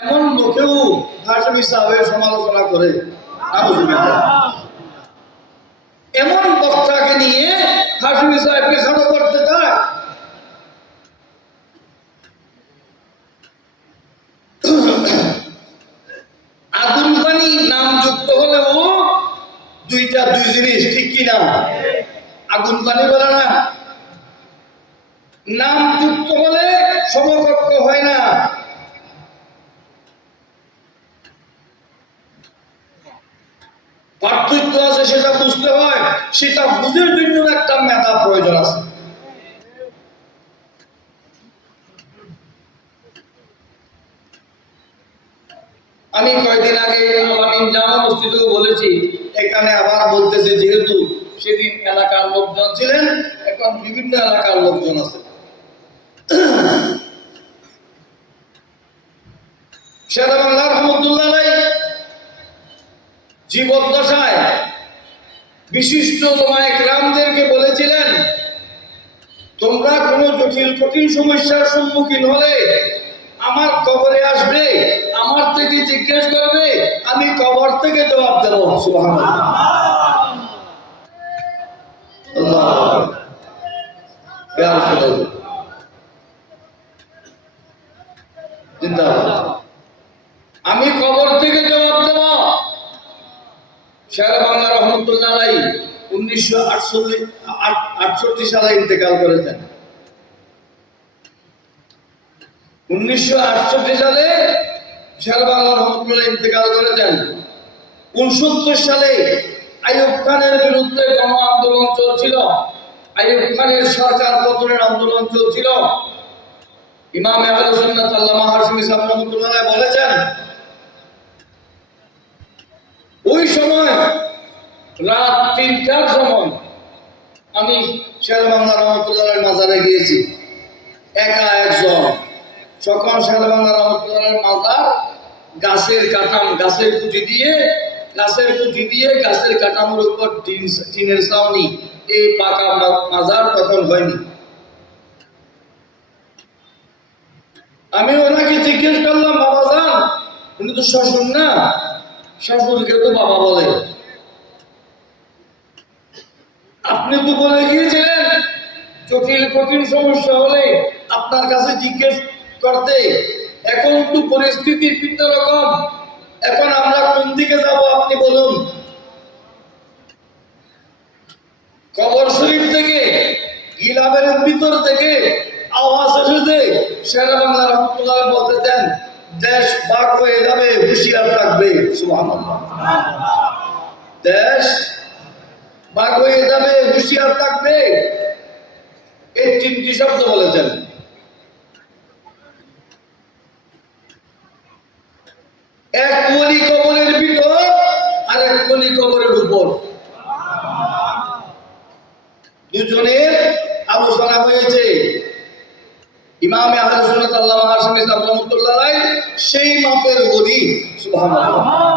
এমন লোকেও হাশমি সাহেবের সমালোচনা করে, এমন বক্তাকে নিয়ে হাশমি সাহেবকে খাটো করতে চায়। আগুন পানি নাম যুক্ত হলেও দুই জিনিস, ঠিক কিনা? আগুন পানি বলে না, নাম যুক্ত হলে সমকক্ষ হয় না। পার্থক্য আছে, সেটা বুঝতে হয়। সেটা বুঝের জন্য একটা মেধা প্রয়োজন আছে। আমি কয়েকদিন আগে আমি জামা মসজিদেও বলেছি, এখানে আবার বলতেছি, যেহেতু সেদিন এলাকার লোকজন ছিলেন, এখন বিভিন্ন এলাকার লোকজন আছে। শেরে বাংলা রহমতুল্লাহ আলাইহি জীবদ্দশায় বিশিষ্ট ওলামায়ে কেরামদেরকে বলেছিলেন, তোমরা কোনো জটিল কঠিন সমস্যার সম্মুখীন হলে আমার কবরে আসবে, আমার থেকে জিজ্ঞেস করবে, আমি কবর থেকে জবাব দেব। সুবহানাল্লাহ। আমি কবর থেকে জবাব দেব। শেরে বাংলা রহমতুল্লাহ আলাইহি 1968 সালে ইন্তেকাল করেছেন। 1968 সালে শেরে বাংলা রহমতুল্লাহ ইন্তেকাল করেছেন। 69 সালে আইয়ুব খানের বিরুদ্ধে গণ আন্দোলন চলছিল, আইয়ুব খানের সরকার পতনের আন্দোলন চলছিল। ইমাম আহলে সুন্নাত আল্লামা হাশমি সাহেব রহমাতুল্লাহ আলাইহি বলেছেন, ওই সময় রাত 3টার সময় আমি শেরে বাংলা রহমাতুল্লাহ আলাইহির মাজারে গিয়েছি, একা একজন। তখন শেরে বাংলা রহমাতুল্লাহ আলাইহির মাজার গাছের কাঠাম, গাছের কুটি দিয়ে গাছের কাঠামোর উপর টিনের ছাউনি, এই পাকা মাজার তখন হয়নি। আমি ওনাকে জিজ্ঞেস করলাম, বাবা যান, উনি তো শ্বশুর না, শ্বশুরকে তো বাবা বলে, আপনি তো বলে গিয়েছিলেন জটিল কঠিন সমস্যা হলে আপনার কাছে জিজ্ঞেস করতে, এখন তো পরিস্থিতির ভিন্ন রকম, এখন আমরা কোন দিকে যাব আপনি বলুন। কবর শরীফ থেকে গিলাবের ভিতর থেকে আওয়াজ এসেছে, শেরে বাংলা রহমাতুল্লাহ বলতেছেন, দেশ ভাগ হয়ে যাবে, হুঁশিয়ার থাকবে। সুবহানাল্লাহ। দেশ ভাগ হয়ে যাবে, হুঁশিয়ার থাকবে, এই 3টি শব্দ বলেছেন। এক ওলি কবরের ভিতর আর এক ওলি কবরের উপর, দুজনের আলোচনা হয়েছে। ইমাম আহলে সুন্নাত আল্লামা হাশমি সাহেব রহমাতুল্লাহ আলাইহি সেই মাপের ওলি। সুবহানাল্লাহ।